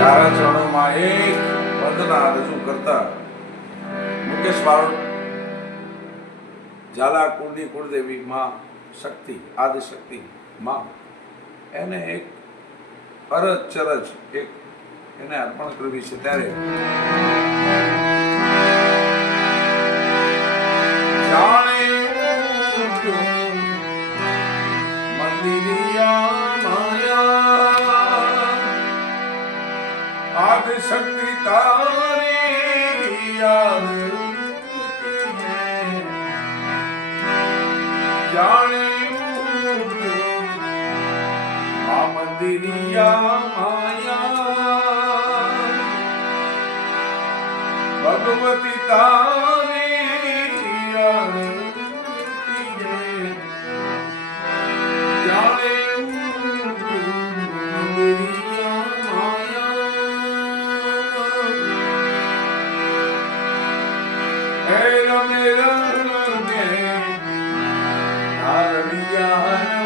તારા ચરણોમાં એક વંદના રજૂ કરતા મુકેશ બારોટ ઝાલા કુળની કુળદેવી માં શક્તિ આદિશક્તિ માં એને એક અરજ ચરજ એક એને અર્પણ કરવી છે ત્યારે જાણે મંદિરિયા માયા આદિશક્તિ તારી યાદ જાણે આ મંદિરિયા માયા ભગવતી તારી યાદ જાણે મંદિરિયા માયા હે રમે રમે નારણિયા